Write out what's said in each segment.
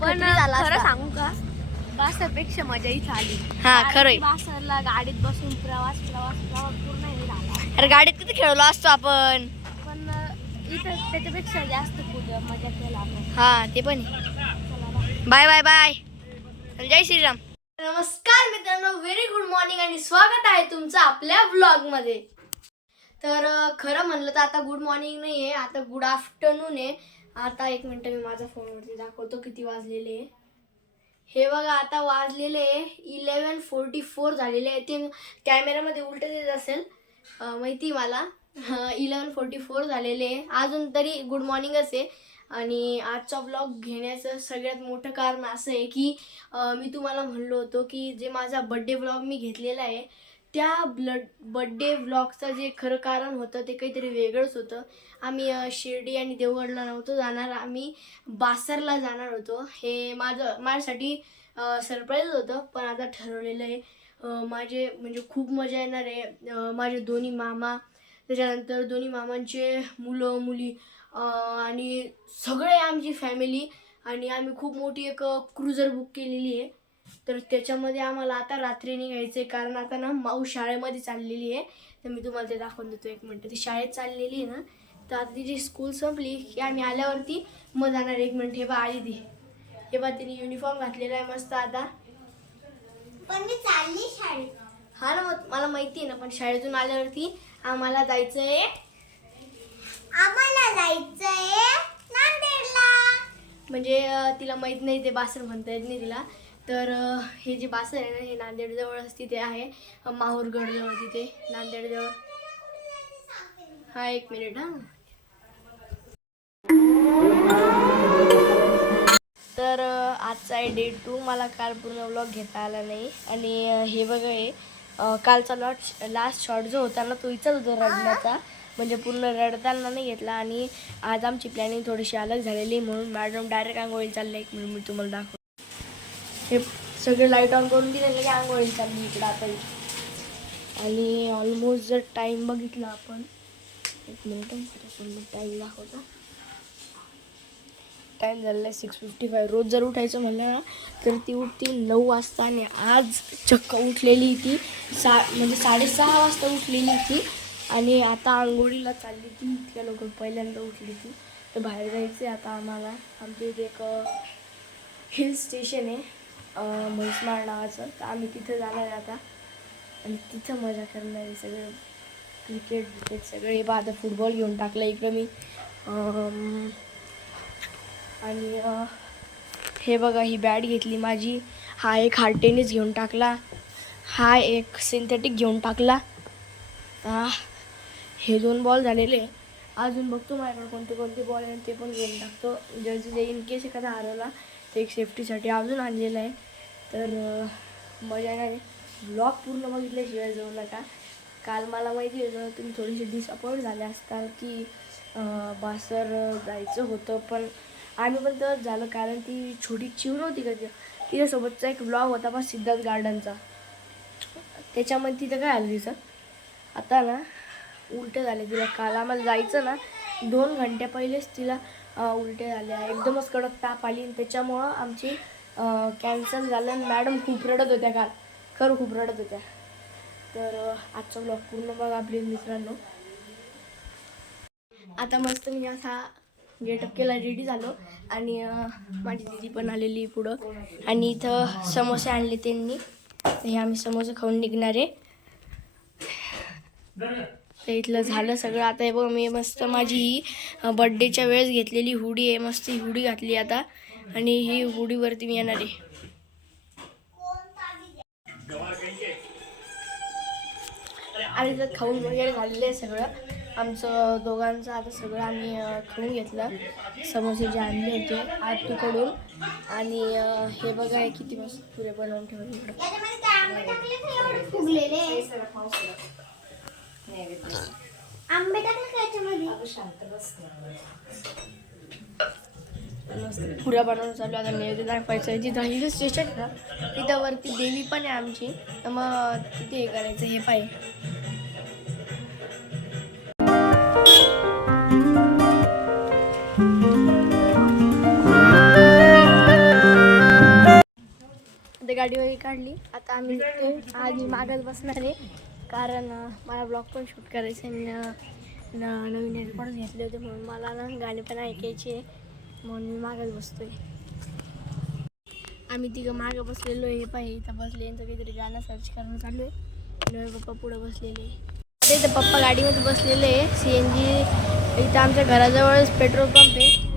पण खरं सांगू का, बासरपेक्षा मजा इथं आली. हा खरंय. बासरला गाडीत बसून प्रवास पूर्ण नाही झाला. अरे गाडीत किती खेळलो असतो आपण. पण इथं त्याच्यापेक्षा जास्त मजा केला आपण. हा ते पण. Bye bye bye. जय श्रीराम. नमस्कार मित्रांनो, व्हेरी गुड मॉर्निंग आणि स्वागत आहे तुमचं आपल्या व्लॉग मध्ये. तर खरं म्हणलं तर आता गुड मॉर्निंग नाही आहे, आता गुड आफ्टरनून आहे. आता एक मिनिट मी माझ्या फोनवरती दाखवतो किती वाजलेले आहे. हे बघा आता वाजलेले 11:44 झालेले आहे. ते कॅमेऱ्यामध्ये उलट देत असेल माहिती मला. 11:44 झालेले आहे. अजून तरी गुड मॉर्निंगच आहे. आणि आजचा व्लॉग घेण्याचं सगळ्यात मोठं कारण असं आहे की मी तुम्हाला म्हणलो होतो की जे माझा बड्डे व्लॉग मी घेतलेला आहे त्या बड्डे व्लॉगचं जे खरं कारण होतं ते काहीतरी वेगळंच होतं. आम्ही शिर्डी आणि देवगडला नव्हतो जाणार, आम्ही बासरला जाणार होतो. हे माझ्यासाठी सरप्राईज होतं, पण आता ठरवलेलं आहे. माझे म्हणजे खूप मजा येणार आहे. माझे दोन्ही मामा, त्याच्यानंतर दोन्ही मामांचे मुलं मुली आणि सगळे आमची फॅमिली. आणि आम्ही खूप मोठी एक क्रुझर बुक केलेली आहे. तर त्याच्यामध्ये आम्हाला आता रात्री निघायचं आहे, कारण आता ना माऊ शाळेमध्ये चाललेली आहे. तर मी तुम्हाला ते दाखवून देतो एक मिनटं. ती शाळेत चाललेली आहे ना, तर आता तिची स्कूल संपली की आम्ही आल्यावरती मग जाणार. एक मिनिट, हे बा आली ती. हे बा तिने युनिफॉर्म घातलेला आहे मस्त आता. पण मी चालली शाळेत. हा ना, मग मला माहिती आहे ना, पण शाळेतून आल्यावरती आम्हाला जायचंय नांदेडला. म्हणजे तिला माहित नाही ते बासर म्हणता येत नाही तिला. तर हे जे बासर आहे ना, हे नांदेडजवळच तिथे आहे, माहूरगडजवळ तिथे नांदेडजवळ. हा एक मिनिट. हा तर आजचा आहे डे 2. मला काल पूर्ण व्लॉग घेता आला नाही. आणि हे बघा, हे कालचा लास्ट शॉट जो होता ना, तो इचाच होता रडण्याचा, म्हणजे पूर्ण रडताना नाही घेतला. आणि आज आमची प्लॅनिंग थोडीशी अलग झालेली, म्हणून मॅडम डायरेक्ट आंघोळीला चालले. एक मिनिट मी तुम्हाला दाखवतो. हे सगळे लाईट ऑन करून दिले की आंघोळीला चालली इकडं आता. आणि ऑलमोस्ट जर टाईम बघितला आपण, एक मिनिट टाईम दाखवतो. टाईम झालेला आहे 6:55. रोज जर उठायचं म्हणलं ना तर ती उठती 9 वाजता. आणि आज चक्क उठलेली ती म्हणजे 6:30 वाजता उठलेली ती. आणि आता आंघोळीला चालली ती. इतक्या लोक पहिल्यांदा उठली ती. तर बाहेर जायचं आहे आता आम्हाला. आमच्या इथे एक हिल स्टेशन आहे म्हैसमाळ नावाचं, तर आम्ही तिथं जाणार आहे आता. आणि तिथं मजा करणार आहे. सगळं क्रिकेट सगळे. आता फुटबॉल घेऊन टाकला इकडं मी. आणि हे बघा, ही बॅट घेतली माझी. हा एक हार्ड टेनिस घेऊन टाकला. हा एक सिंथेटिक घेऊन टाकला. हे 2 बॉल झालेले. अजून बघतो माझ्याकडे कोणते कोणते बॉल आहेत ते पण घेऊन टाकतो. जर इन केस एखादा हरवला तर एक सेफ्टीसाठी अजून आणलेलं आहे. तर मजा येणार आहे. ब्लॉग पूर्ण बघितल्याशिवाय जाऊ नका. काल मला माहिती होतं तुम्ही थोडीशी डिसअपॉइंट झाले असताल की बासर जायचं होतं, पण आम्ही पण तर झालं, कारण ती छोटी चिव नव्हती का, तिच्यासोबतचा एक ब्लॉग होता बा सिद्धार्थ गार्डनचा. त्याच्यामध्ये तिथं काय आलं तिचं आता ना उलटे झाले तिला. काल आम्हाला जायचं ना 2 घंटे पहिलेच तिला उलटे झाले. एकदमच कडक ताप आली आणि त्याच्यामुळं आमची कॅन्सल झालं. आणि मॅडम खूप रडत होत्या काल, खरं खूप रडत होत्या. तर आजचा ब्लॉग पूर्ण बघा आपले मित्रांनो. आता मस्त मी असा गेटअप केला, रेडी झालो. आणि माझी दीदी पण आलेली पुढं. आणि इथं समोसे आणले त्यांनी, हे आम्ही समोसे खाऊन निघणार आहे. तर इथलं झालं सगळं. आता हे बघ, मी मस्त माझी ही बड्डेच्या वेळेस घेतलेली हुडी आहे, मस्त ही हुडी घातली आता. आणि ही हुडीवरती मी येणार आहे. आणि इथं खाऊन वगैरे झालेलं आहे सगळं आमचं दोघांचं. आता सगळं आम्ही खाऊन घेतलं. समोसे जे आणले होते आतूकडून. आणि हे बघा, हे किती मस्त पुरे बनवून ठेवले इकडं. आंबे टाकले पुऱ्या बनवून चालू. आता नैवेद्य दाखवायचं. जिथं हिल स्टेशन ना तिथं वरती देवी पण आहे आमची, तर मग तिथे हे करायचं. हे पाहिजे सध्या गाडीवरही काढली. आता आम्ही निघतोय. आज मी मागच बसणार आहे कारण मला ब्लॉग पण शूट करायचं आहे. नवीन हेडफोन्स घेतले होते म्हणून मला ना गाणी पण ऐकायची आहे म्हणून मी मागच बसतोय. आम्ही तिघं मागं बसलेलो आहे. पाहिजे इथं बसले यांचं काहीतरी गाणं सर्च करणं चालू आहे. नवे पप्पा पुढं बसलेले आहे. आता इथं पप्पा गाडीमध्ये बसलेले आहे. CNG इथं आमच्या घराजवळच पेट्रोल पंप आहे.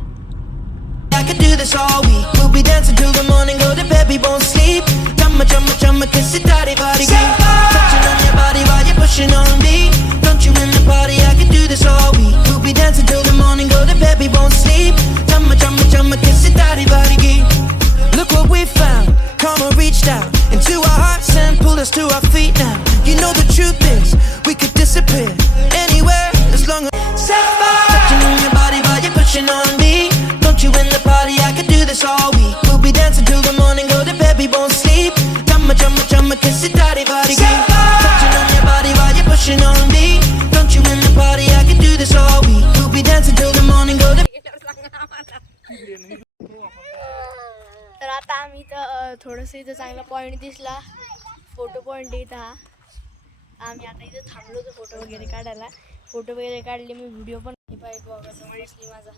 I could do this all week. We'll be dancing till the morning, go to bed, we won't sleep. Chumma, chumma, chumma, kiss it, daddy, body, keep touching on your body while you're pushing on me. Don't you in the party? I could do this all week. We'll be dancing till the morning, go to bed, we won't sleep. Chumma, chumma, chumma, kiss it, daddy, body, keep. Look what we found. Karma reached out into our hearts and pulled us to our feet now. You know the truth is, we could disappear anywhere as long as touching on your body while you're pushing on me. Don't you in the party? I could do this all week. We'll be dancing till the morning, go to bed, we won't sleep. Chumma, chumma, chumma, kiss it, daddy, body, keep touching on your body while you're pushing on me. Don't you in the party? I could do this all week. We'll be dancing till the morning, go to. तर आता आम्ही इथं थोडंसं इथं चांगला point दिसला. Photo point इथं हा. आम्ही आता इथं थांबलो होतो फोटो वगैरे काढायला. फोटो वगैरे काढले. मी व्हिडिओ पण पाहिजे बघा जवळ असली माझा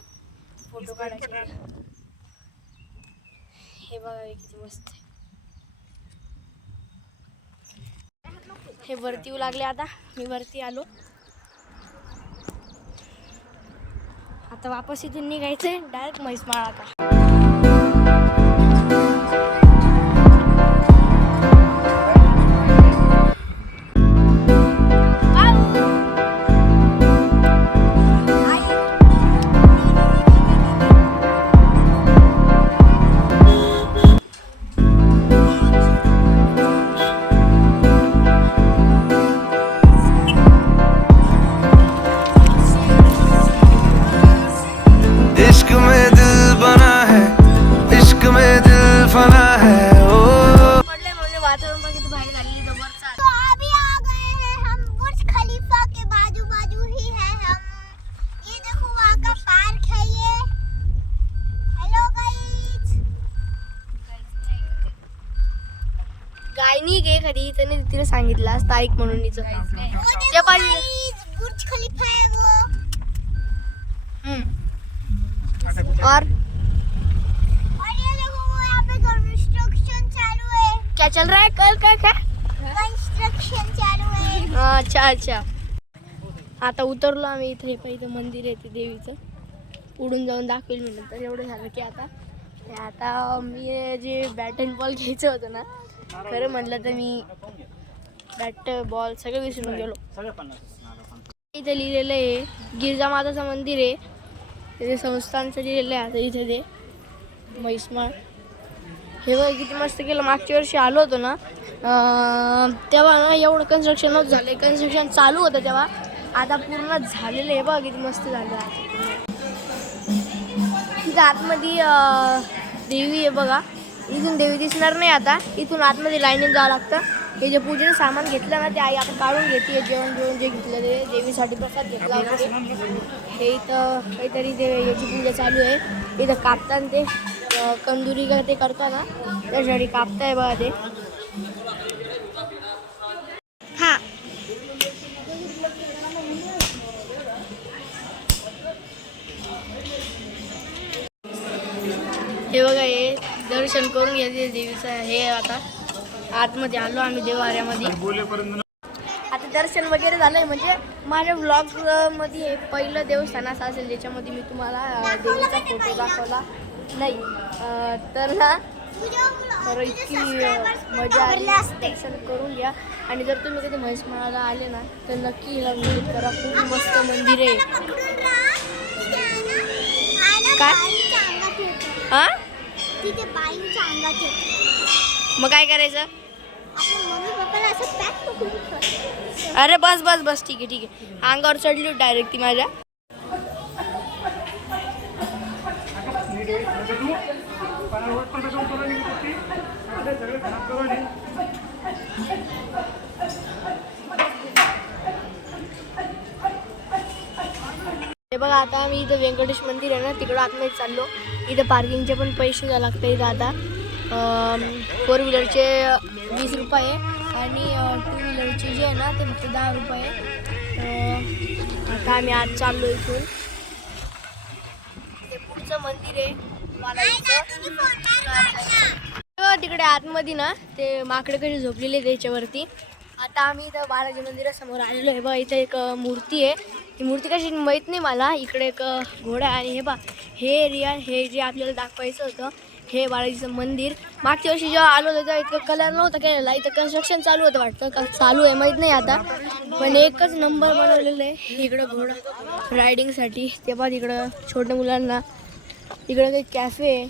फोटो काढायचा. हे बघा किती मस्त आहे. हे वरती येऊ लागले. आता मी वरती आलो. आता वापस इथून निघायचंय डायरेक्ट म्हैसमाळ. आता इश्क में दिल बना है, इश्क में दिल फना है. पडले म्हणजे वातावरण बघितलं भारी झाली जबरचा. तो अभी आ गए हैं हम बुर्ज खलीफा के बाजू बाजू ही है हम. ये देखो वहाँ का पार्क है ये. Hello guys. गायनी गे कधी त्याने तिला सांगितलं आज तारीख म्हणून हिचं. त्या पाहिजे बुर्ज खलीफा है वो. और ये देखो वो यहाँ पे कंस्ट्रक्शन चालू है. क्या चल रहा है कल काय काय. कंस्ट्रक्शन चालू है. अच्छा अच्छा. आता उतरलो आम्ही इथे. इथं मंदिर आहे ते देवीचं. उडून जाऊन दाखवेल मी नंतर. एवढं झालं की आता मी जे बॅट अँड बॉल घ्यायचं होतं ना खरं म्हटलं तर मी बॅट बॉल सगळं विसरून गेलो. इथे लिहिलेलं आहे गिरजा माताचं मंदिर आहे. त्याचे संस्थानचं लिहिलेलं आहे. आता इथे ते म्हैसमाळ. हे बघ किती मस्त केलं. मागच्या वर्षी आलो होतो ना तेव्हा ना एवढं कन्स्ट्रक्शन नव्हतं झालं. कन्स्ट्रक्शन चालू होतं तेव्हा. आता पूर्ण झालेलं आहे. बघ किती मस्त झालं. तिथं आतमध्ये देवी आहे बघा. इथून देवी दिसणार नाही. आता इथून आतमध्ये लाईनीत जावं लागतं. हे जे पूजेचं सामान घेतलं ना ते आई आता काढून घेते. जेवण जे घेतलं ते देवीसाठी प्रसाद घेतला वगैरे. हे इथं काहीतरी ते याची पूजा चालू आहे. इथं कापताना ते कंदुरी का ते करता ना त्यासाठी कापताय बघा ते. हा हे बघा हे दर्शन करून घ्यायचे देवीचं. हे आता आतमध्ये आलो आम्ही देवाऱ्यामध्ये. आता दर्शन वगैरे झालंय. म्हणजे माझ्या व्लॉगमध्ये हे पहिलं देवस्थान असं असेल ज्याच्यामध्ये मी तुम्हाला देवीचा फोटो दाखवला नाही. तर ना तर इतकी मजा आली. दर्शन करून घ्या. आणि जर तुम्ही कधी म्हैसमाळला आले ना तर नक्की ह्याला व्हिजिट करा. खूप मस्त मंदिर आहे. काय हा तिथे बाईंच्या अंगात येते. मग काय करायचं. आपल्या मम्मी पप्पाला असं पॅक पकडून. अरे बस बस बस ठीक आहे ठीक आहे. अंगावर चढली डायरेक्ट ती माझ्या. हे बघा आता आम्ही इथं व्यंकटेश मंदिर आहे ना तिकडं आतमध्ये चाललो. इथं पार्किंगचे पण पैसे द्यावे लागतात इथं आता. फोर व्हीलरचे 20 रुपये आणि टू व्हीलरचे जे आहे ना ते फक्त 10 रुपये. आता आम्ही आज चाललो इथून. ते पुढचं मंदिर आहे तिकडे आतमध्ये ना ते माकडे कशी झोपलेले त्याच्यावरती. आता आम्ही इथं बालाजी मंदिरासमोर आलेलो आहे. बघा इथं एक मूर्ती आहे. ती मूर्ती कशी माहीत नाही मला. इकडे एक घोडा आहे आणि हे बा हे जे आपल्याला दाखवायचं होतं हे बालाजीचं मंदिर. मागच्या वर्षी जेव्हा आलो होतं तेव्हा इतकं कलर नव्हतं केलेला. इथं कन्स्ट्रक्शन चालू होतं वाटतं का चालू आहे माहीत नाही आता. पण एकच नंबर बनवलेलं आहे. इकडं घोडा रायडिंगसाठी. ते पण इकडं छोट्या मुलांना. इकडं काही कॅफे आहे.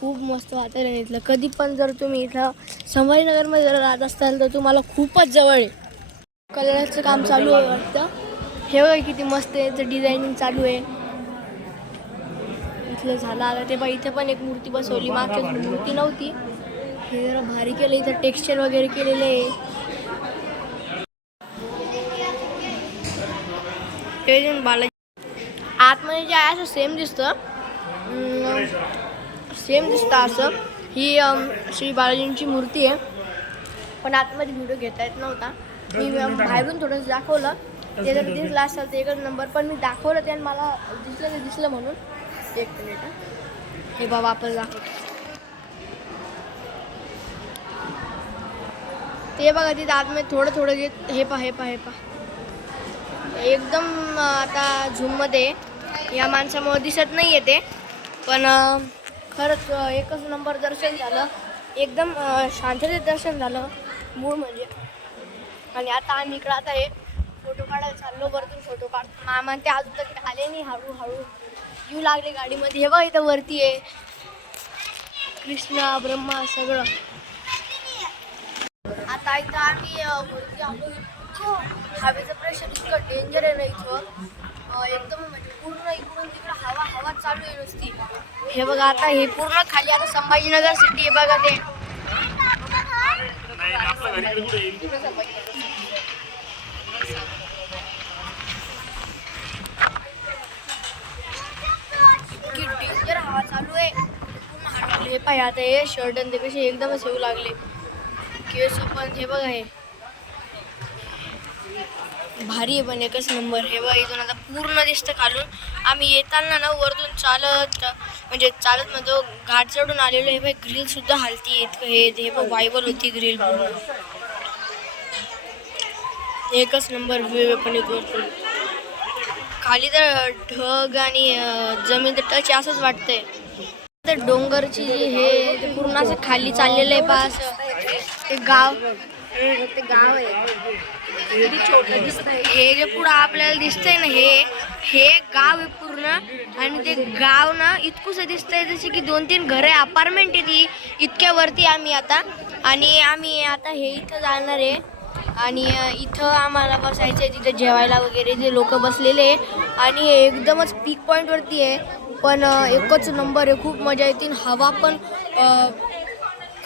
खूप मस्त वातावरण इथलं. कधी पण जर तुम्ही इथं संभाजीनगरमध्ये जर राहत असाल तर तुम्हाला खूपच जवळ आहे. कलरचं काम चालू आहे वाटतं. हे बघा किती मस्त आहे. इथं डिझायनिंग चालू आहे. इथलं झालं आता ते बघा इथं पण एक मूर्ती बसवली. मागच्या मूर्ती नव्हती. हे जरा भारी केलं. इथं टेक्स्चर वगैरे केलेलं आहे. हे बालाजी आतमध्ये जे आहे असं सेम दिसतं असं. ही श्री बालाजींची मूर्ती आहे. पण आतमध्ये व्हिडिओ घेता येत नव्हता. मी बाहेरून थोडंसं दाखवलं. ते जर दिसलं असेल तर एकच नंबर. पण मी दाखवलं ते आणि मला दिसलं म्हणून. एक मिनिट हे बाबा आपण दाखवतो. ते बघा तिथं आतमध्ये थोडं जे हे पहा एकदम आता झूममध्ये या माणसामुळे दिसत नाही आहे ते. पण खरंच एकच नंबर दर्शन झालं. एकदम शांततेत दर्शन झालं मूळ म्हणजे. आणि आता आम्ही इकडं आता हे फोटो काढायला चाललो. वरतून फोटो काढतो. मामा ते अजून तक आले नाही. हळूहळू येऊ लागले गाडीमध्ये. हे बघा इथं वरती आहे कृष्णा ब्रह्मा सगळं. आता इथं आम्ही वरती आलो. हवेचं प्रेशर इतकं डेंजर आहे ना इथं. एकदम म्हणजे पूर्ण इकडून तिकडं हवा चालू आहे नुसती. हे बघा आता हे पूर्ण खाली आता संभाजीनगर सिटी आहे बघा ते. डेंजर हवा चालू आहे. हे पाय आता हे शर्ट आणि ते कसे एकदमच येऊ लागले केस. पण हे बघा हे भारी आहे पण एकच नंबर. हे बघा इथून आता पूर्ण दिसतं खालून. आम्ही येताना ना वरतून चालत म्हणतो घाट चढून आलेलो. हे बघ ग्रिल सुद्धा हलती इतकं. हे बघ वायबल होती ग्रिल पूर्ण. एकच नंबर व्ह्यू पण वरतून. खाली तर ढग आणि जमीन तर टच असंच वाटतंय. तर डोंगरची जी हे ते पूर्ण असं खाली चाललेलं आहे पास. ते गाव आहे. छोटं दिसतंय. हे जे पुढं आपल्याला दिसतंय ना हे गाव आहे पूर्ण. आणि ते गाव ना इतकंसं दिसतंय जसे की 2-3 घरं अपार्टमेंट आहे ती. इतक्या वरती आम्ही आता. आणि आम्ही आता हे इथं जाणार आहे. आणि इथं आम्हाला बसायचं आहे. तिथं जेवायला वगैरे जे लोक बसलेले आहे. आणि हे एकदमच पीक पॉईंटवरती आहे. पण एकच नंबर आहे. खूप मजा येते. हवा पण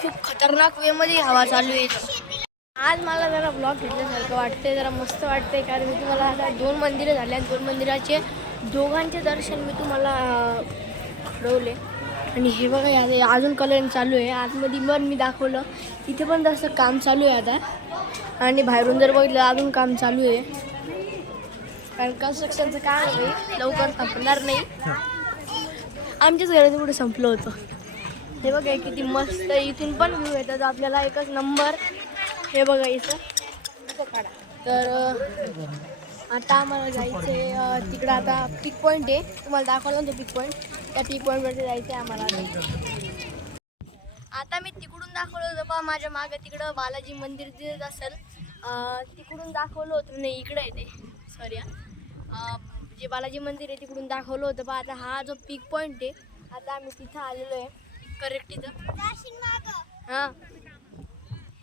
खूप खतरनाक वेमध्ये हवा चालू आहे. आज मला जरा ब्लॉग घेतल्यासारखं वाटतंय. जरा मस्त वाटतंय. कारण मी तुम्हाला आता 2 मंदिरं झाले आणि 2 मंदिराचे दोघांचे दर्शन मी तुम्हाला घडवले. आणि हे बघा या अजून कलरिंग चालू आहे. आतमध्ये पण मी दाखवलं. इथे पण तसं काम चालू आहे आता. आणि बाहेरून जर बघितलं अजून काम चालू आहे. कारण कन्स्ट्रक्शनचं काम आहे लवकर संपणार नाही. आमच्याच घराचं पुढे संपलं होतं. हे बघा किती मस्त. इथून पण व्ह्यू येतात आपल्याला एकच नंबर. हे बघा इथं. तर आता आम्हाला जायचं आहे तिकडं. आता पिक पॉईंट आहे. तुम्हाला दाखवलं ना तो पिक पॉईंट. त्या पिक पॉईंटवरती जायचं आहे आम्हाला. आता मी तिकडून दाखवलं होतं पहा माझ्या मागं तिकडं बालाजी मंदिर दिसत असेल. तिकडून दाखवलं होतं नाही इकडं आहे ते. सॉरी जे बालाजी मंदिर आहे तिकडून दाखवलं होतं पहा. आता हा जो पिक पॉईंट आहे आता आम्ही तिथं आलेलो आहे करेक्ट तिथं. हां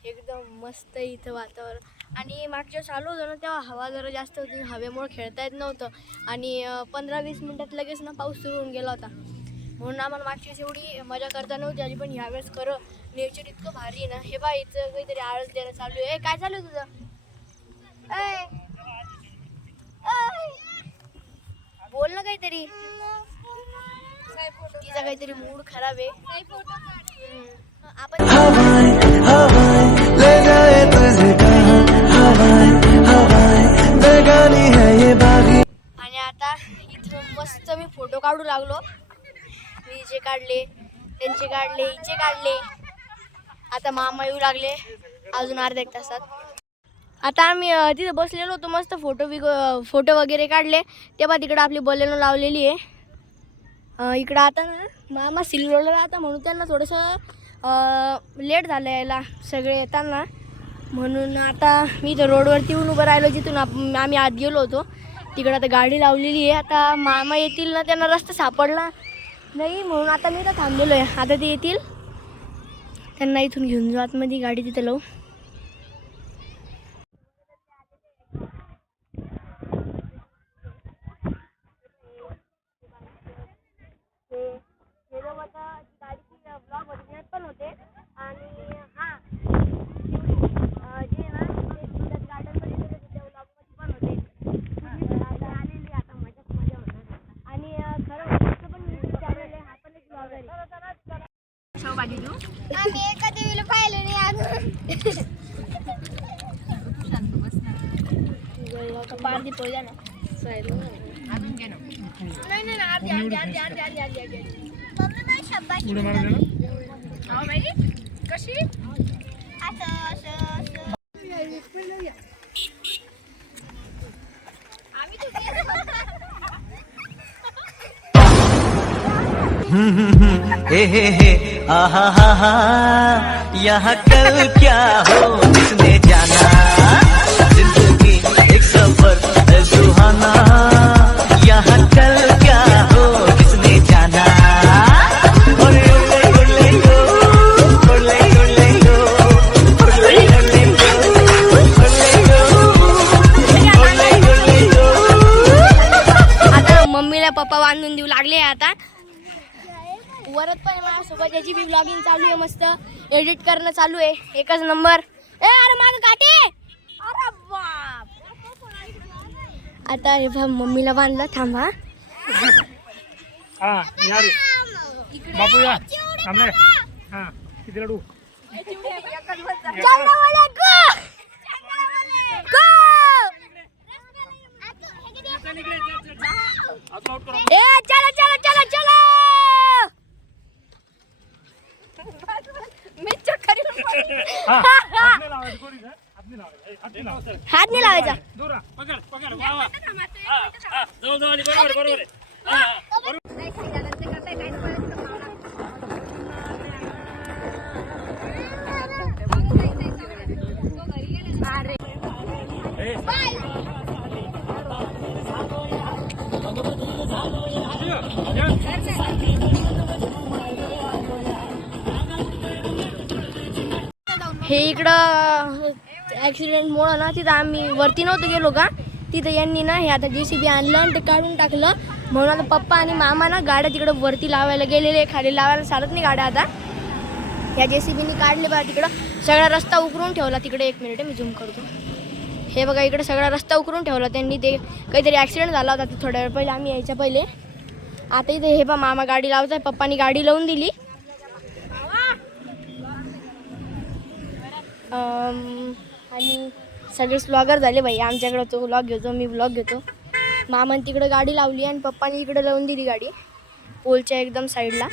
एकदम मस्त इथं वातावरण. आणि मागच्या वेळेस आलो होतो ना तेव्हा हवा जरा जास्त होती. हवेमुळे खेळता येत नव्हतं. आणि 15-20 मिनटात लगेच ना पाऊस सुरू होऊन गेला होता. म्हणून आम्हाला मागच्या वेळेस एवढी मजा करता नव्हती आली. पण ह्यावेळेस खरं नेचर इतकं भारी आहे ना. हे बा इथं काहीतरी आळस देणं चालू आहे. काय चालू आहे तुझं? बोल ना काहीतरी. तिचा काहीतरी मूड खराब आहे. आपण हवाएं हवाएं ले जाए तुझे कहाँ हवाएं हवाएं बेगानी है ये बागी. आणि आता इथं मस्त मी फोटो काढू लागलो. मी जे काढले त्यांचे काढले हिचे काढले. आता मामा येऊ लागले अजून अर्ध्या एक तासात. आता आम्ही तिथं बसलेलो होतो मस्त फोटो वगैरे काढले. तेव्हा तिकडं आपली बलेनो लावलेली आहे. इकडं आता ना मामा सिल्लोडला राहता म्हणून त्यांना थोडंसं लेट झालं यायला सगळे येताना. म्हणून आता मी इथं रोडवरती येऊन उभं राहिलो जिथून आम्ही आत गेलो होतो. तिकडं आता गाडी लावलेली आहे. आता मामा येतील ना त्यांना रस्ता सापडला नाही म्हणून आता मी इथं थांबलेलो आहे. आता ते येतील त्यांना इथून घेऊन जाऊ आतमध्ये गाडी तिथे लावू. ब्लॉग मध्ये पण होते आणि हां जे ना ते गार्डनमध्ये गेले त्या ब्लॉगमध्ये पण होते. आता आलेली आता मजा होणार. आणि खरं पण चॅनल आहे हा पण एक ब्लॉगर आहे. भाजी देऊ आम्ही एका देवीला पाहिलं नाही अजून. पार देतोय ना नाही आधी मम्मी मला शब्बाची कशी असं हे आहा हा हा यहाँ कल क्या हो किसने जाना जिंदगी एक सफर है सुहाना यहाँ कल क्या हो किसने जाना ओले ओले ओले गो ओले ओले गो ओले ओले गो ओले ओले गो. आता मम्मीला पप्पा बांधून देऊ लागले. आता वरत पण माझ्यासोबत याची बी ब्लॉगिंग चालू आहे. मस्त एडिट करणं चालू आहे. एकच नंबर. अरे माझं काटे. अरे बाप. आता हे मम्मीला बांधलं. थांबा बापू या थांबले. हा किती लाडू चला चला चला चला. हात नाही लावायचा. हे इकडं ॲक्सिडेंटमुळं ना तिथं आम्ही वरती नव्हतं गेलो का. तिथं यांनी ना हे आता JCB आणलं आणि ते काढून टाकलं. म्हणून आता पप्पा आणि मामा ना गाड्या तिकडं वरती लावायला गेलेले. खाली लावायला चालत नाही गाड्या आता. या JCBनी काढले बघा. तिकडं सगळा रस्ता उकरून ठेवला. तिकडे एक मिनिट मी झूम करतो. हे बघा इकडे सगळा रस्ता उकरून ठेवला त्यांनी. ते काहीतरी ॲक्सिडेंट झाला होता ते थोड्या वेळ पहिले आम्ही यायच्या पहिले. आता इथे हे बा मामा गाडी लावत आहे. पप्पानी गाडी लावून दिली. आणि सगळेच व्लॉगर झाले बाई. आमच्याकडं तो व्लॉग घेतो मी व्लॉग घेतो. मामाने तिकडं गाडी लावली आणि पप्पानी इकडं लावून दिली गाडी पोलच्या एकदम साईडला.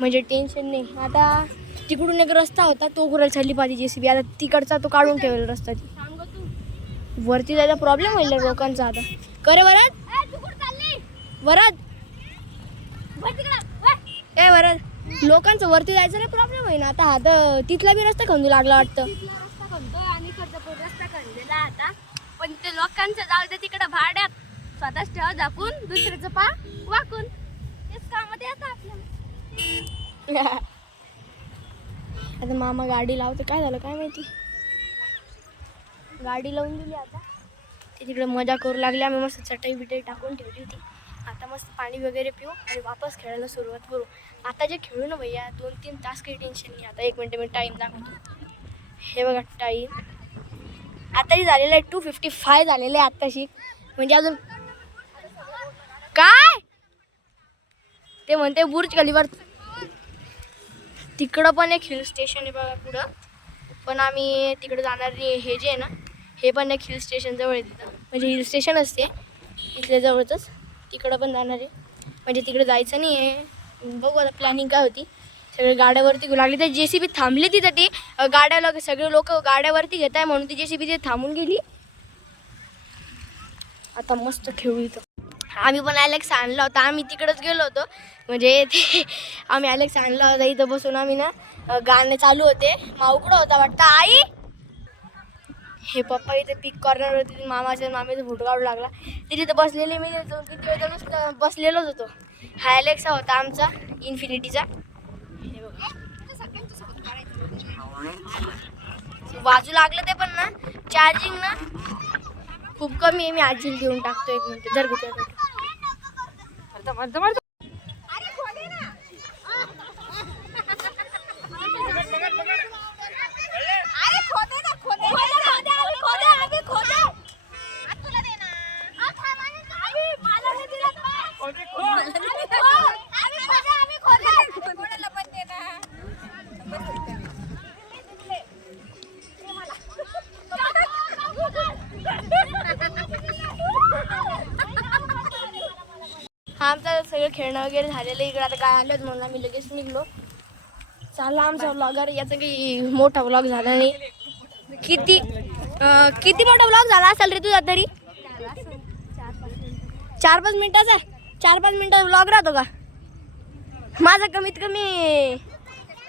म्हणजे टेन्शन नाही. आता तिकडून एक रस्ता होता तो कुरायला चालली पाहिजे JCB. आता तिकडचा तो काढून ठेवला रस्ता. ती वरती जायचा प्रॉब्लेम होईल लोकांचा आता. करे वरद वरद ए वरद लोकांचं वरती जायचं नाही प्रॉब्लेम होईल आता. हा तर तिथला बी रस्ता खंदू लागला वाटतं. रस्ता खणतोय आणि खर्चापूर रस्ता खणलेला आता. पण ते लोकांचं जाऊ दे तिकडे भाड्यात. स्वतःच ठेवा झाकून दुसऱ्याचं पा वाकून. तेच कामात येतं आपल्याला. आता मामा गाडी लावते. काय झालं काय माहिती. गाडी लावून दिली आता. ते तिकडे मजा करू लागली. आम्ही मस्त चटई बिटई टाकून ठेवली होती. आता मस्त पाणी वगैरे पिऊ आणि वापस खेळायला सुरुवात करू. आता जे खेळू ना भैया 2-3 तास काही टेन्शन नाही. आता 1 मिनिट मी टाईम दाखवतो. हे बघा टाईम आताही झालेलं आहे 2:55 झालेलं आहे आत्ताशी. म्हणजे अजून काय ते म्हणते बुर्ज खलिफावर तिकडं पण एक हिल स्टेशन आहे बघा पुढं, पण आम्ही तिकडे जाणार नाही. हे जे आहे ना हे पण एक हिल स्टेशन जवळ आहे तिथं, म्हणजे हिल स्टेशन असते इथल्या जवळच, तिकडं पण जाणार आहे. म्हणजे तिकडे जायचं नाही आहे, बघू आता प्लॅनिंग काय होती. सगळे गाड्यावरती घेऊ लागली, तर JCB थांबली तिथं. ती गाड्याला सगळे लोक गाड्यावरती घेत आहे म्हणून ती JCB तिथे थांबून गेली. आता मस्त खेळू इथं. आम्ही पण ॲलेक्स आणला होता, आम्ही तिकडंच गेलो होतो. म्हणजे ते आम्ही ॲलेक्स आणला होता, इथं बसून आम्ही ना गाणे चालू होते. माऊकडं होता वाटतं. आई हे पप्पा इथे पिक कॉर्नरवरती मामाचा फोटो काढू लागला. ते तिथं बसलेले, मी किती वेळ नुसतं बसलेलोच होतो. हा ॲलेक्सा होता आमचा इन्फिनिटीचा. हे बघा वाजू लागलं ते पण ना चार्जिंग ना खूप कमी आहे. मी आजीला देऊन टाकतो, 1 मिनिट जर कुठे आमचं सगळं खेळणं वगैरे झालेलं इकडे. आता काय आलं म्हणून आम्ही लगेच निघलो. चालला आमचा व्लॉगर. याचा काही मोठा व्लॉग झाला नाही. किती मोठा व्लॉग झाला असेल रे तुझा तरी? 4-5 मिनिटाचा. 4-5 मिनिटाचा व्लॉग राहतो का? माझा कमीत कमी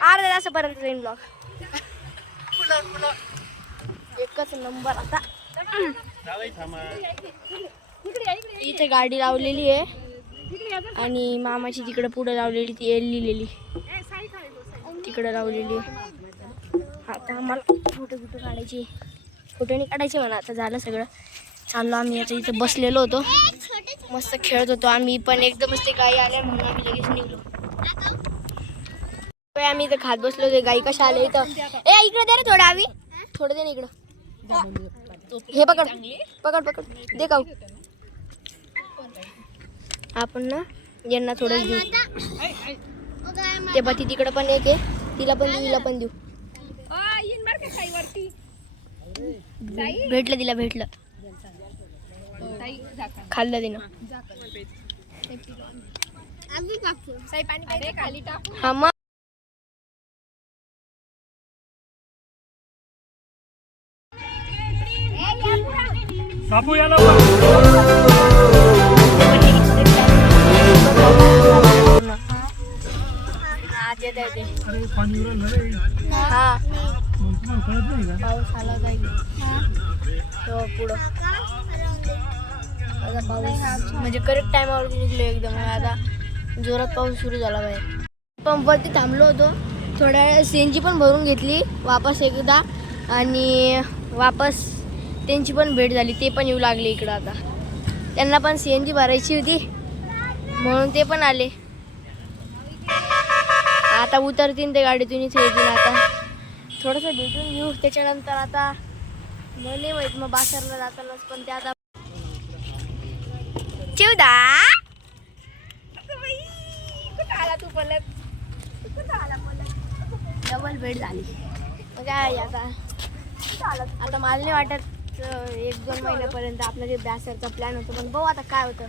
अर्ध्या तासापर्यंत जाईल व्लॉग. एकच नंबर. आता इथे गाडी लावलेली आहे आणि मामाची तिकडे पुढे लावलेली, ती एल लिहिलेली तिकडे लावलेली आहे. आता आम्हाला फोटो काढायचे, फोटो नाही काढायचे म्हणा. आता झालं सगळं. चाललो आम्ही आता इथे बसलेलो होतो, मस्त खेळत होतो आम्ही पण. एकदमच ते गाई आल्या म्हणून आम्ही लगेच निघलो. आम्ही इथं खात बसलो होते. गाई कशा आल्या इथं. ए इकडे दे रे थोडं, आवी थोडं दे ना इकडं. हे पकड पकड पकड दे का. आपण ना यांना थोडं देऊ. ते बाती तिकडं पण एक आहे, तिला पण देऊ, हिला पण देऊ. भेटलं तिला, भेटलं, खाल्लं तिनं. हा मग बापू याला अरे पाणी उरलं रे. हा मग तुम्हाला कळत नाही का? पाऊस आला पाहिजे पुढं. आता पाऊस म्हणजे करेक्ट टायमावर निघलो एकदम. आता जोरात पाऊस सुरू झाला पाहिजे. पंपवरती थांबलो होतो थोड्या वेळ. CNG पण भरून घेतली वापस एकदा आणि वापस त्यांची पण भेट झाली. ते पण येऊ लागले इकडं. आता त्यांना पण CNG भरायची होती म्हणून ते पण आले. आता उतरतील ते गाडीतून, इथे येतील. आता थोडंसं भेटून घेऊ, त्याच्यानंतर आता नाही माहीत मग बासरला जातानाच. पण ते आता चिवदा आला तू पलत डबल भेट झाली. मग काय आता आता मला नाही वाटत 1-2 महिन्यापर्यंत आपला जे बॅसरचा प्लॅन होतो. पण भाऊ आता काय होतं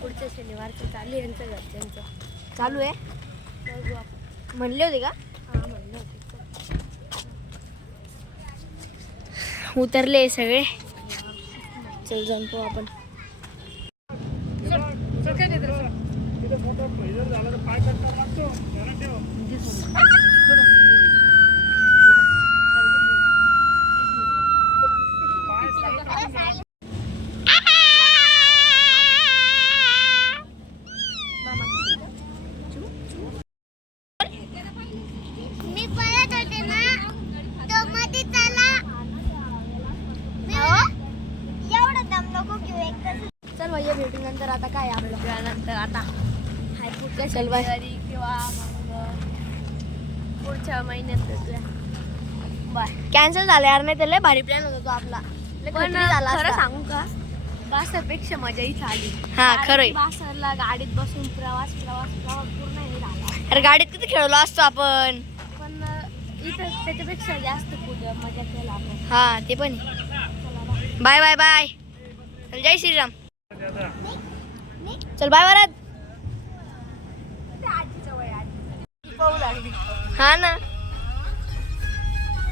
पुढच्या शनिवारचं चालू आहे. यांचं घरच्यांचं चालू आहे. म्हणले होते का? हां म्हणले होते. उतरले सगळे. चल जमतो आपण. मी परत होते ना तो मध्ये चला. एवढं दम नको घेऊ एकदा. चल भैया भेटू नंतर. आता काय आपलं नंतर आता हाय पुढच्या शनिवारी किंवा पुढच्या महिन्यात बाय. कॅन्सल झालं यार, नाही तर लय भारी प्लॅन होता तो आपला. लय पण खतरी झाला खरं असता. सांगू का, बसापेक्षा मजा इथं आली. हा, खरंय. बासरला गाडीत बसून प्रवास पूर्ण हे झाला. अरे गाडीत किती खेळलो असतो आपण. पण इथं त्याच्यापेक्षा जास्त मजा केला आपण. हा ते पण बाय बाय बाय. चल जय श्रीराम. चल बाय वरद. हा ना.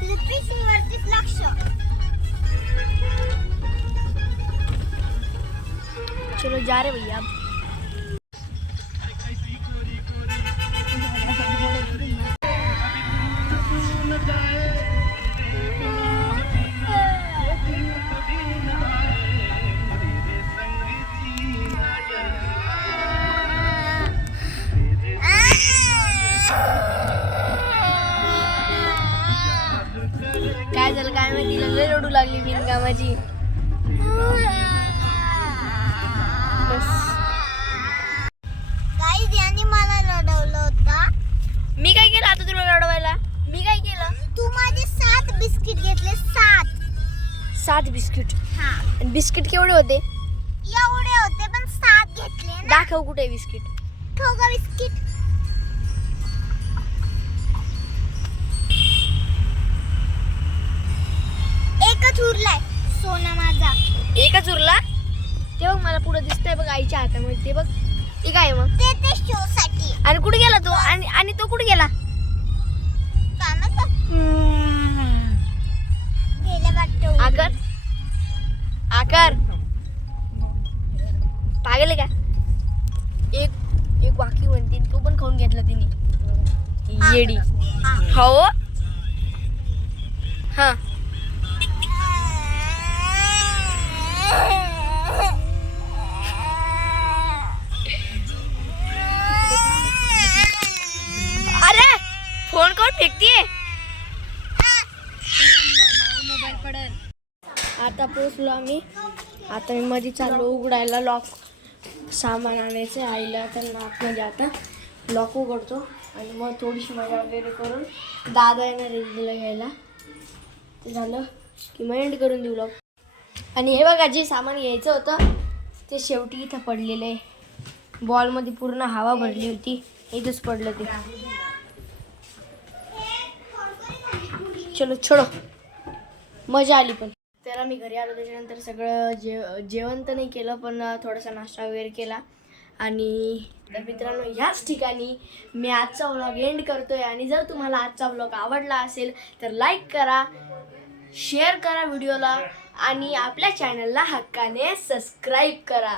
वरतीच लक्ष. चलो जा रे भैया. काय झालं काय माहिती, लय रडू लागली बिनकामाची. गाईज यांनी मला रडवलं होतं. मी काय केलं आता तुला रडवायला? मी काय केलं? तू माझे 7 बिस्किट घेतले. 7 बिस्किट. हा, आणि बिस्किट केवढे होते? एवढे होते पण 7 घेतले ना. दाखव कुठे आहे बिस्किट. ठोका बिस्किट. एकच उरलाय सोना माझा. एकच उरला. ते बघ मला पुढे दिसतंय बघ आईच्या हातामध्ये. ते बघ हे काय मग. ते शो साठी. आणि कुठे गेला तो? आणि तो कुठे गेला? गेले वाटतं. आकर आकर पागल आहे का? एक बाकी म्हणते तो पण खाऊन घेतला तिने. येडी. हो हा. अरे फोन कोण फेकतीये? आता पोचलो आम्ही. आता मी मध्ये चाललो उघडायला. लॉक सामान आणायचं आईला. त्यांना आतमध्ये आता लॉक उघडतो आणि मग थोडीशी मजा वगैरे करून दादा येणार रेल्वेला घ्यायला. ते झालं की मग एंड करून देऊ लॉक. आणि हे बघा जे सामान घ्यायचं होतं ते शेवटी इथं पडलेलं आहे. बॉलमध्ये पूर्ण हवा भरली होती, इथंच पडलं ते. चलो छोडो. मजा आली पण. त्याला मी घरी आलो त्याच्यानंतर सगळं जेवण तर नाही केलं पण थोडासा नाश्ता वगैरे केला. आणि तर मित्रांनो ह्याच ठिकाणी मी आजचा व्लॉग एंड करतोय. आणि जर तुम्हाला आजचा व्लॉग आवडला असेल तर लाईक करा, शेअर करा व्हिडिओला आणि आपल्या चॅनलला हक्काने सबस्क्राईब करा.